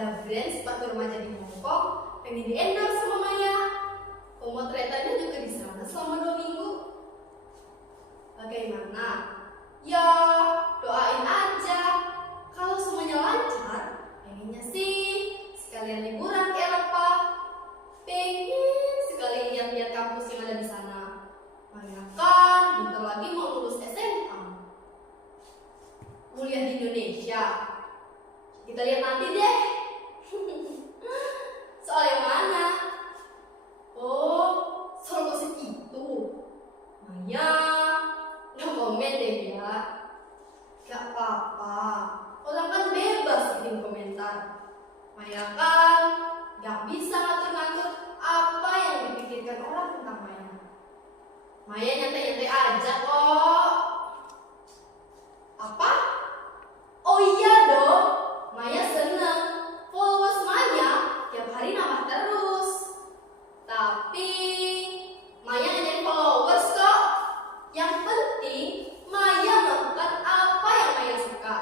Ada brand sepatu remaja di Hong Kong pengen di-endorse sama Maya. Pemotretannya juga di sana selama 2 minggu. Bagaimana? Ya, doain aja. Kalau semuanya lancar, pengennya sih sekalian liburan ke Eropa. Pengen sekali lihat-lihat kampus yang ada di sana. Maya kan bentar lagi mau lulus SMA. Kuliah di Indonesia. Kita lihat nanti deh. Soal yang mana? Oh, soal gosip itu. Maya, no komen deh ya. Gak apa-apa. Orang kan bebas bikin komentar. Maya kan gak bisa ngatur-ngatur apa yang dipikirkan orang tentang Maya. Maya nyantai-nyantai aja kok. Apa? Oh iya dong. Maya seneng followers Maya tiap hari nambah terus. Tapi Maya nggak jadi followers kok. Yang penting Maya melakukan apa yang Maya suka.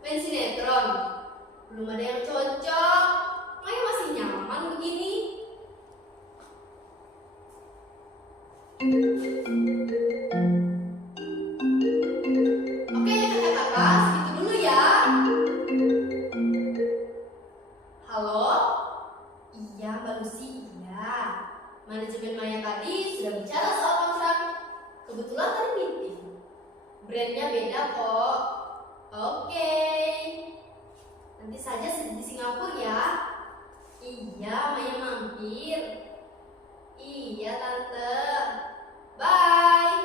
Main sinetron belum ada yang cocok. Maya masih nyaman begini. Oke kakak-kakak, segitu dulu ya. Halo? Iya Mbak Lucy, iya. Manajemen Maya tadi sudah bicara soal kontrak. Kebetulan tadi meeting. Brandnya beda kok. Oke. Nanti saja di Singapura ya. Iya, Maya mampir. Iya Tante. Bye.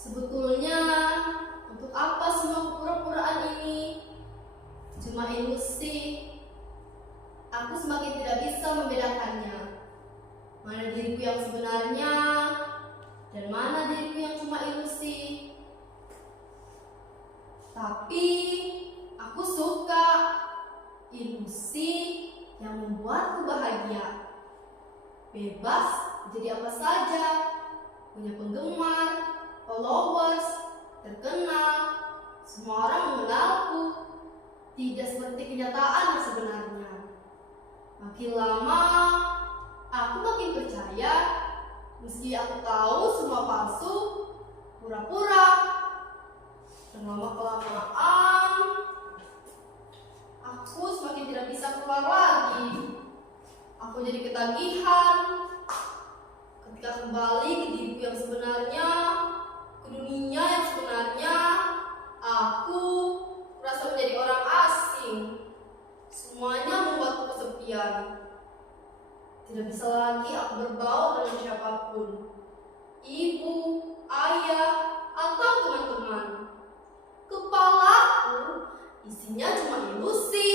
Sebetulnya untuk apa semua kepura-puraan ini? Cuma ilusi. Aku semakin tidak bisa membedakannya. Mana diriku yang sebenarnya dan mana diriku yang cuma ilusi. Tapi aku suka ilusi yang membuatku bahagia. Bebas jadi apa saja, punya penggemar, followers, terkenal, semua orang mengenalku. Tidak seperti kenyataan yang sebenarnya. Makin lama, aku makin percaya, meski aku tahu semua palsu, pura-pura. Dan lama-kelamaan, aku semakin tidak bisa keluar lagi. Aku jadi ketagihan. Ketika kembali ke diriku yang sebenarnya, ke dunia yang sebenarnya, aku merasa menjadi orang asing. Semuanya membuatku kesepian. Tidak bisa lagi aku berbaur dengan siapapun. Ibu, ayah, atau teman-teman. Kepalaku isinya cuma ilusi,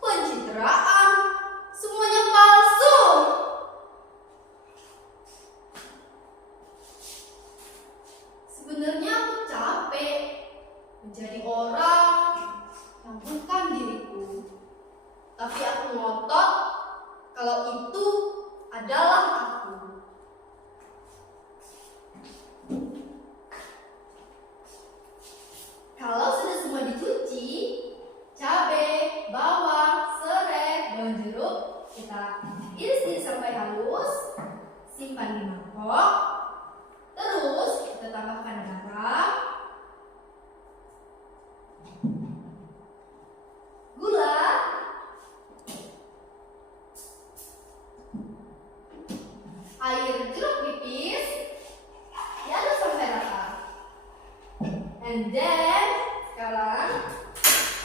pencitraan, semuanya palsu. Sebenarnya aku capek menjadi orang yang bukan diriku. Tapi aku ngotot kalau itu adalah aku. Kalau sudah semua dicuci, cabai, bawang, serai, daun jeruk, kita iris sampai halus, simpan di mangkok. Terus kita tambahkan garam, gula, air jeruk nipis, diaduk sampai rata. And then sekarang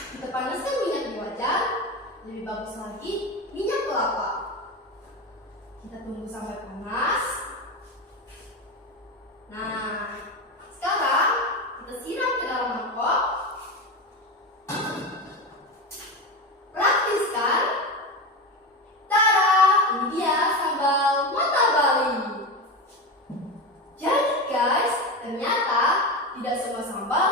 kita panaskan minyak di wajan. Lebih bagus lagi minyak kelapa. Kita tunggu sampai panas. Nah, sekarang kita siram ke dalam mangkok. Praktis kan? Tada! Ini dia sambal mata Bali. Jadi guys, ternyata tidak semua sambal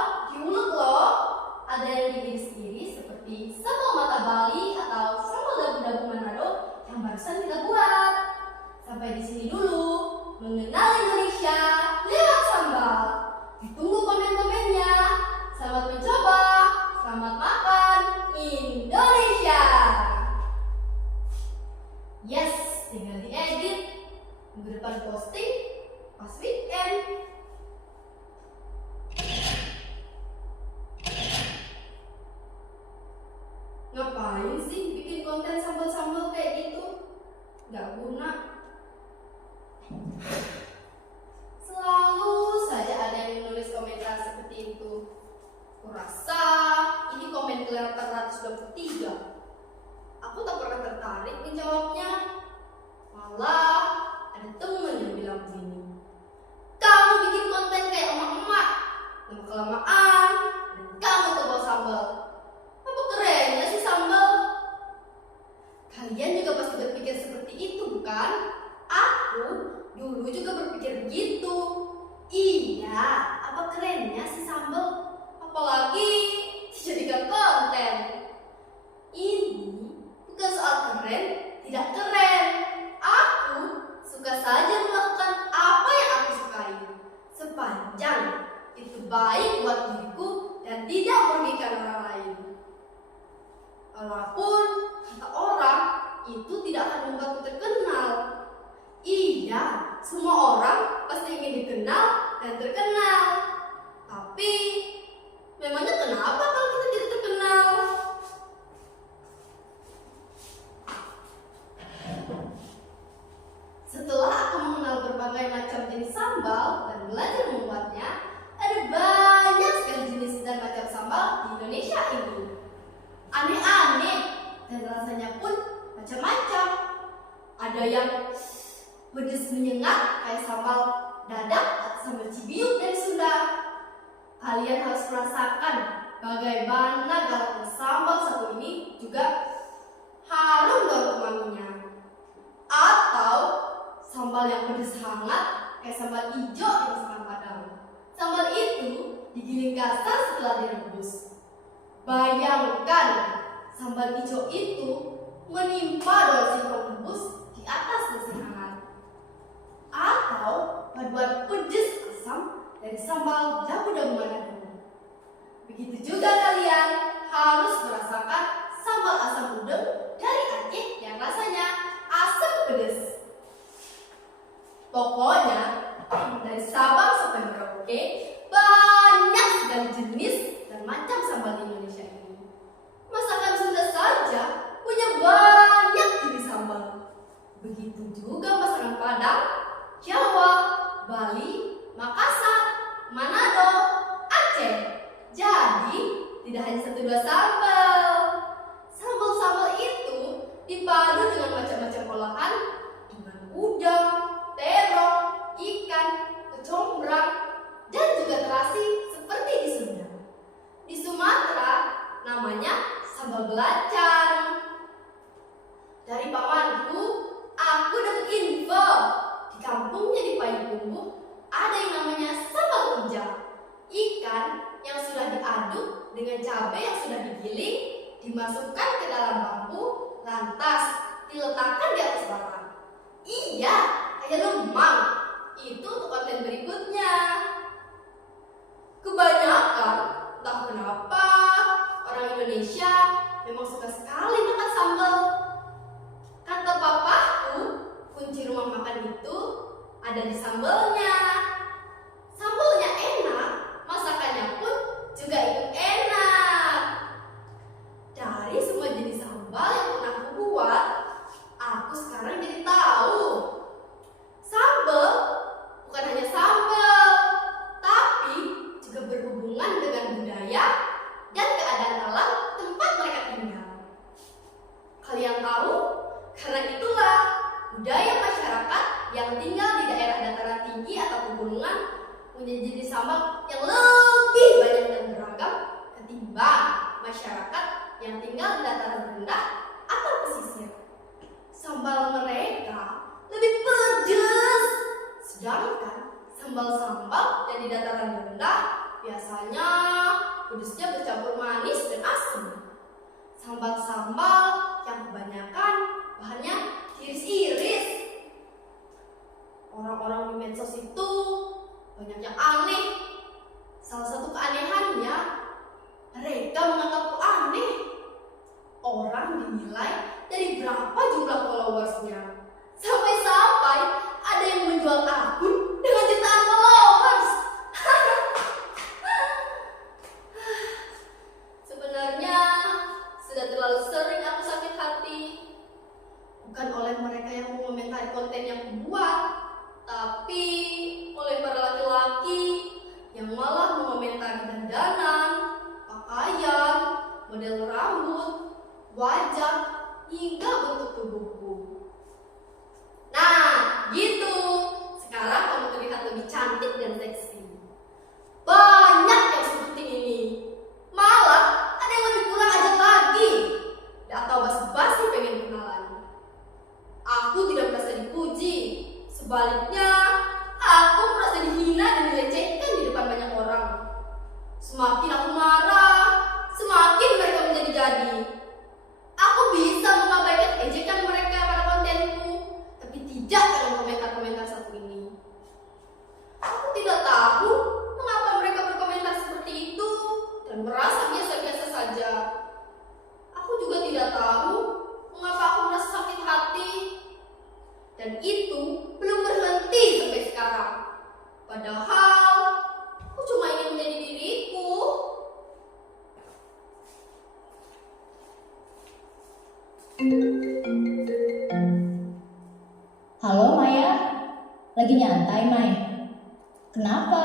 Iya, apa kerennya si sambal? Apalagi dijadikan konten. Ini bukan soal keren, tidak keren. Aku suka saja melakukan apa yang aku sukai. Sepanjang itu baik buat diriku dan tidak merugikan orang lain. Walaupun kata orang itu tidak akan membuatku terkenal. Iya, semua orang pasti ingin dikenal dan terkenal. Tapi memangnya kenapa kalau kita tidak terkenal? Setelah aku mengenal berbagai macam jenis sambal dan belajar membuatnya, ada banyak sekali jenis dan macam sambal di Indonesia ini. Aneh-aneh dan rasanya pun macam-macam. Ada yang pedas menyengat kayak sambal dadak atau sambal cibiuk dari Sunda. Kalian harus merasakan bagaimana galaknya sambal satu ini juga harum daun kemanginya. Atau sambal yang pedas hangat kayak sambal hijau di masakan Padang. Sambal itu digiling kasar setelah direbus. Bayangkan sambal hijau itu menimpa daun singkong rebus di atas nasi hangat. Atau paduan pedas asam dari sambal dabu-dabu Manado. Begitu juga kalian harus merasakan sambal asam udang dari Aceh yang rasanya asam pedas. Pokoknya dari Sabang sampai Merauke banyak sekali jenis dan macam sambal di Indonesia ini. Masakan Sunda saja punya banyak jenis sambal. Begitu juga masakan Padang, Jawa, Bali, Makassar, Manado, Aceh. Jadi tidak hanya satu dua sambal. Sambal-sambal itu dipadu dengan macam-macam olahan, dengan udang, terong, ikan, kecombrang, dan juga terasi seperti di Sunda. Di Sumatera namanya sambal belacan. Dari pamanku, aku dapat info di kampungnya di Payakumbuh ada yang namanya sambal rujak. Ikan yang sudah diaduk dengan cabai yang sudah digiling dimasukkan ke dalam bambu, lantas diletakkan di atas bata. Iya, kayak lemang. Itu untuk konten berikutnya. Kebanyakan, entah kenapa, orang Indonesia memang suka sekali makan sambal. Kata papaku, kunci rumah makan itu ada di sambalnya. Sambalnya enak, masakannya pun juga ikut enak. Dari semua jenis sambal yang pernah aku buat, aku sekarang jadi tahu. Sambal bukan hanya sambal, tapi juga berhubungan dengan budaya dan keadaan alam tempat mereka tinggal. Kalian tahu? Karena itulah budaya masyarakat yang tinggal di daerah dataran tinggi atau pegunungan punya jenis sambal yang lebih banyak dan beragam ketimbang masyarakat yang tinggal di dataran rendah atau pesisir. Sambal mereka lebih pedas, sedangkan sambal-sambal yang di dataran rendah biasanya pedasnya bercampur manis dan asam. Sambal-sambal yang kebanyakan bahannya iris-iris. Orang-orang di medsos itu banyak yang aneh. Salah satu keanehannya, mereka menganggapku aneh. Orang dinilai dari berapa jumlah followersnya. Sampai-sampai ada yang menjual akun dengan jutaan followers. Sebenarnya sudah terlalu sering aku sakit hati. Bukan oleh mereka yang mengomentari konten yang kubuat, tapi oleh para Lagi nyantai, Mai. Kenapa?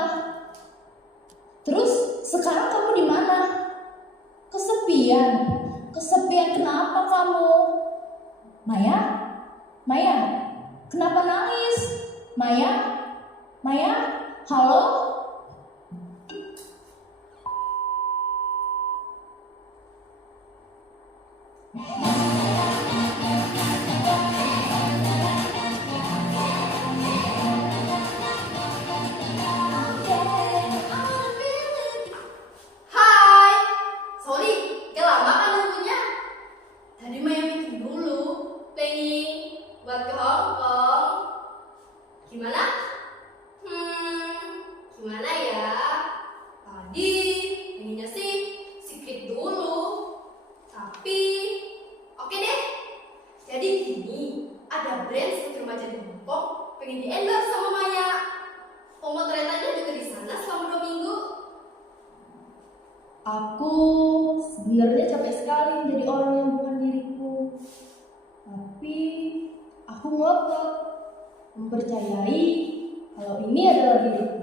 Terus sekarang kamu di mana? Kesepian. Kesepian kenapa kamu? Maya? Maya? Kenapa nangis? Maya? Maya? Halo? Hai, sorry, gak lama kan nunggunya? Tadi Maya bikin dulu planning buat ke Hong Kong. Gimana? Gimana ya? Tadi pengennya sih sikit dulu, tapi oke deh. Jadi gini, ada brand sepatu remaja di Hong Kong pengen di endorse sama Maya. Pemotretannya juga di sana selama 2 minggu. Aku sebenarnya capek sekali menjadi orang yang bukan diriku. Tapi aku ngotot mempercayai kalau ini adalah diriku.